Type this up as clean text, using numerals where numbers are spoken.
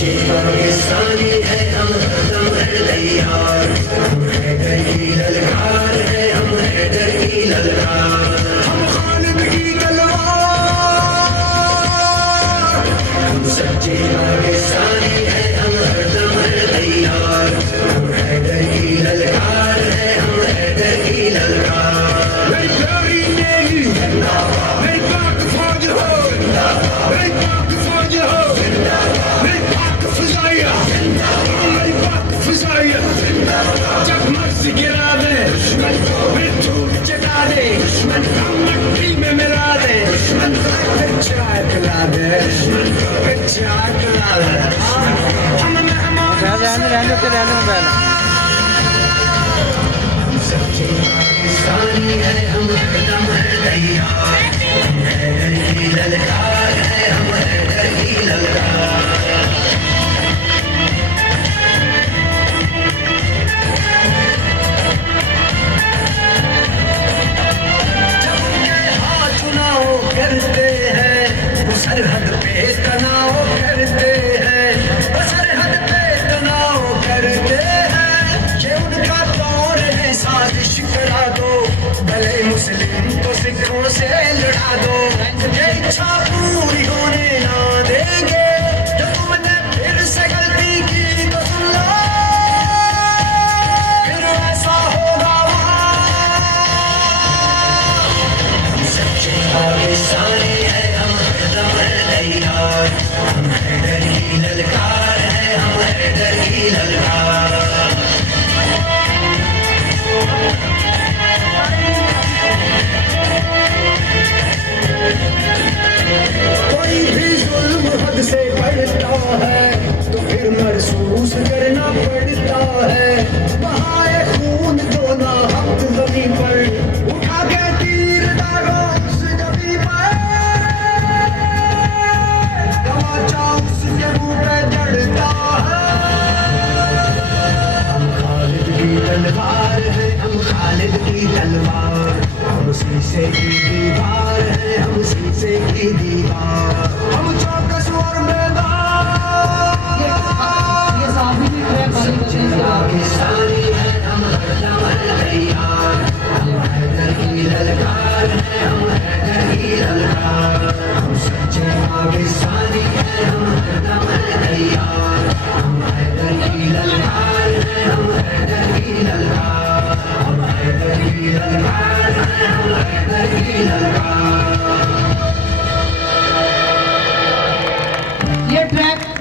सच्चे पाकिस्तानी है हम हरदम है तैयार। हम हैदर की ललकार है, हम हैदर की ललकार। हम खालिद की तलवार। हम सच्चे पाकिस्तानी है, हम हरदम है तैयार। हम हैदर की ललकार है, हम हैदर की ललकार। मेरी प्यारी नेवी जिंदाबाद, मेरी पाक फौज हो जिंदाबाद, मेरी पाक फौज हो जिंदाबाद, मेरी पाक फिजाइया जिंदाबाद, मेरी पाक फिजाइया जिंदाबाद। जब मर्जी गिरा दे दुश्मन को, फिर धूल चटा दे दुश्मन को, मिट्टी में मिला दे दुश्मन को, फिर चाय पिला दे दुश्मन को, फिर चाय पिला दे। हम मेहमान सच्चे पाकिस्तानी है, हम हरदम है तैयार। हम हैदर की ललकार है, हम हैदर की ललकार। जब उनके हाथ चुनाव करते हैं, वो सरहद पे तनाव करते हैं, वो सरहद पे तनाव करते हैं। ये उनका दौर है, साजिश करा दो, भले मुस्लिम को सिखों से लड़ा दो। ये इच्छा पूरी होने ना देंगे, जो तुमने फिर से गलती की तो सुन लो, फिर ऐसा होगा वहाँ। सच्चे पाकिस्तानी है, हम हरदम है तैयार। हम हैदर की ललकार है, हम हैदर की ललकार। कोई भी जुल्म हद से बढ़ता है तो फिर महसूस करना पड़ता है। बहाए खून जो ना हक जमी पर, उठा के तीर दागो उस जमी पर, तमाचा उसके मुंह पे जड़ता है। हम खालिद की तलवार है, हम खालिद की तलवार। हम शीशे की दीवार है, हम शीशे की दीवार। हम चौकस और मैदान। सच्चे पाकिस्तानी है, हम हरदम है तैयार। हम हैदर की ललकार है, हम हैदर की ललकार। हम सच्चे पाकिस्तानी है, हम हरदम है तैयार। हम हैदर की ललकार।